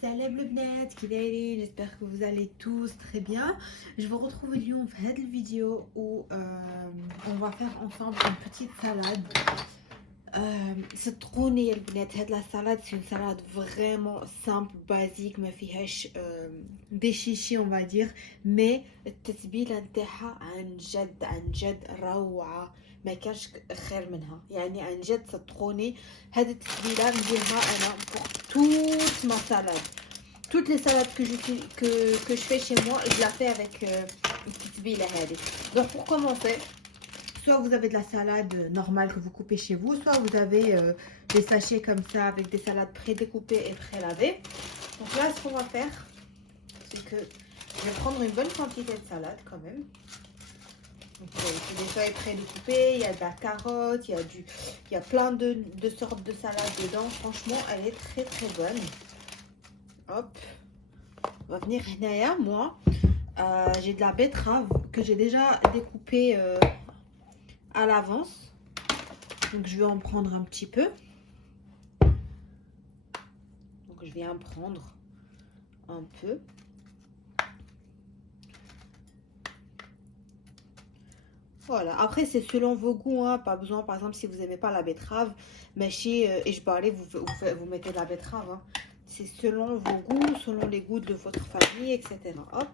Salam le bnat, qui دايرين? J'espère que vous allez tous très bien. Je vous retrouve اليوم في هذه الفيديو où on va faire ensemble une petite salade. صدقوني يا البنات هاد لا salade c'est une salade vraiment simple basique ما فيهاش des chichis on va dire mais التتبيله نتاعها عن جد روعه ما كانش خير منها يعني عن جد صدقوني هذه التتبيله نديرها انا pour toute ma salade toutes les salades que je fais chez moi je la fais avec التتبيله هذه. Donc pour commencer, soit vous avez de la salade normale que vous coupez chez vous, soit vous avez des sachets comme ça avec des salades pré-découpées et pré-lavées. Donc là, ce qu'on va faire, c'est que je vais prendre une bonne quantité de salade quand même. Donc, c'est des feuilles pré-découpées, il y a de la carotte, il y a plein de sortes de salades dedans. Franchement, elle est très très bonne. Hop, on va venir là, moi, j'ai de la betterave que j'ai déjà découpée à l'avance, donc je vais en prendre un petit peu. Donc je vais en prendre un peu. Voilà, après c'est selon vos goûts, hein. Pas besoin, par exemple si vous n'aimez pas la betterave, mais et je parlais, vous mettez de la betterave, hein. C'est selon vos goûts, selon les goûts de votre famille, etc. Hop.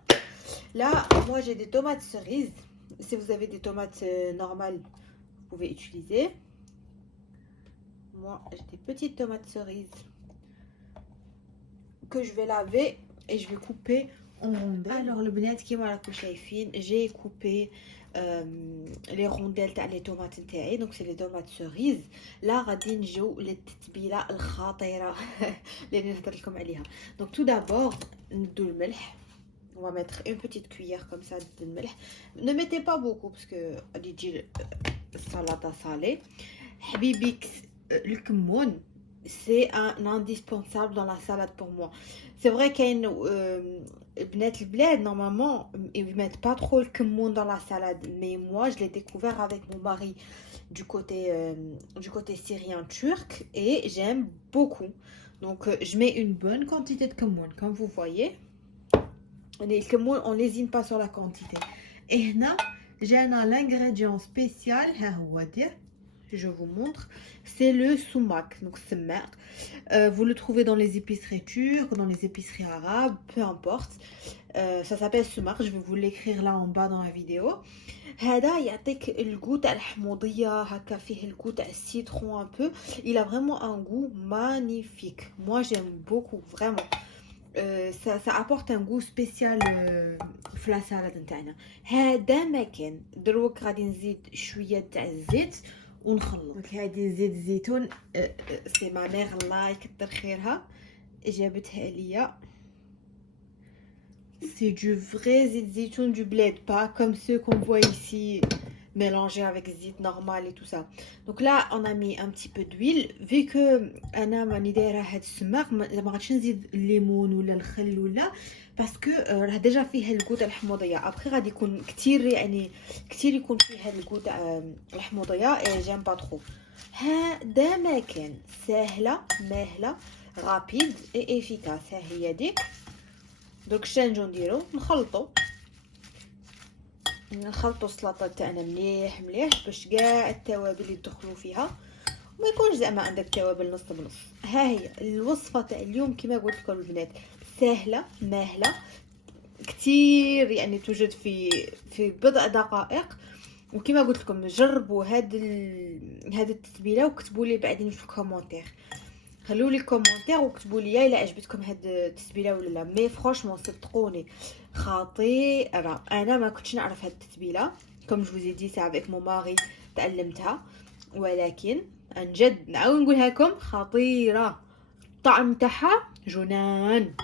Là, moi j'ai des tomates cerises. Si vous avez des tomates normales, vous pouvez utiliser. Moi, j'ai des petites tomates cerises que je vais laver et je vais couper en rondelles. Alors, le bnat qui m'a la couche fine, j'ai coupé les rondelles تاع les tomates نتاعي. Donc c'est les tomates cerises. Là غادي نجيو للتتبيله الخطيره اللي نهضر لكم عليها. Donc tout d'abord ندو الملح. On va mettre une petite cuillère comme ça de milk. Ne mettez pas beaucoup parce que salade salée. Habibix, le cumin, c'est un indispensable dans la salade pour moi. C'est vrai qu'il y a une bled, normalement, ils ne mettent pas trop le cumin dans la salade. Mais moi, je l'ai découvert avec mon mari du côté syrien turc et j'aime beaucoup. Donc, je mets une bonne quantité de cumin, comme vous voyez. On lésine pas sur la quantité. Et là, j'ai l'ingrédient spécial, je vous montre, c'est le soumak, donc semer. Vous le trouvez dans les épiceries turques, dans les épiceries arabes, peu importe. Ça s'appelle soumak, je vais vous l'écrire là en bas dans la vidéo. هذا يعطيك الgoût تاع الحموضيه هكا فيه الgoût تاع الcitron un peu. Il a vraiment un goût magnifique. Moi j'aime beaucoup vraiment. Ça apporte un goût spécial في la salade نتاعنا. هذا ما كان دروك غادي نزيد شويه تاع الزيت ونخلط. هذه زيت الزيتون سي ما ميغ الله يكثر خيرها جابتها ليا. C'est du vrai zit zitoun du bled, pas comme ceux qu'on voit ici mélangés avec zit normal et tout ça. Donc là, on a mis un petit peu d'huile. Vu que أنا ماني دايره هاد السماق ما غاديش نزيد الليمون ولا الخل ولا باسكو راه ديجا فيه الكو تاع الحموضيه. ابري غادي يكون كثير يعني كثير يكون فيه هاد الكو تاع الحموضيه اي جيم با ترو. هذا ما كان سهله ماهله رابيد اي افيكاس. ها هي ديك. دوك شنجو نديرو نخلطو السلطه تاعنا مليح باش كاع التوابل يدخلوا فيها وما يكونش زعما عندك توابل نص بنص. ها هي الوصفه تاع اليوم كما قلت لكم البنات سهله ماهله كثير يعني توجد في بضع دقائق. وكما قلت لكم جربوا هاد التتبيله وكتبوا لي بعدين في الكومونتير. خلوا لي كومونتير وكتبوا لي الا عجبتكم هاد التتبيله ولا لا. مي فرانشمون صدقوني خطيره. انا ما كنتش نعرف هاد التتبيله كوم جو فوزي دي سي افيك مون ماري تعلمتها ولكن عن جد نعاود نقولها لكم خطيره. الطعم تاعها جنان.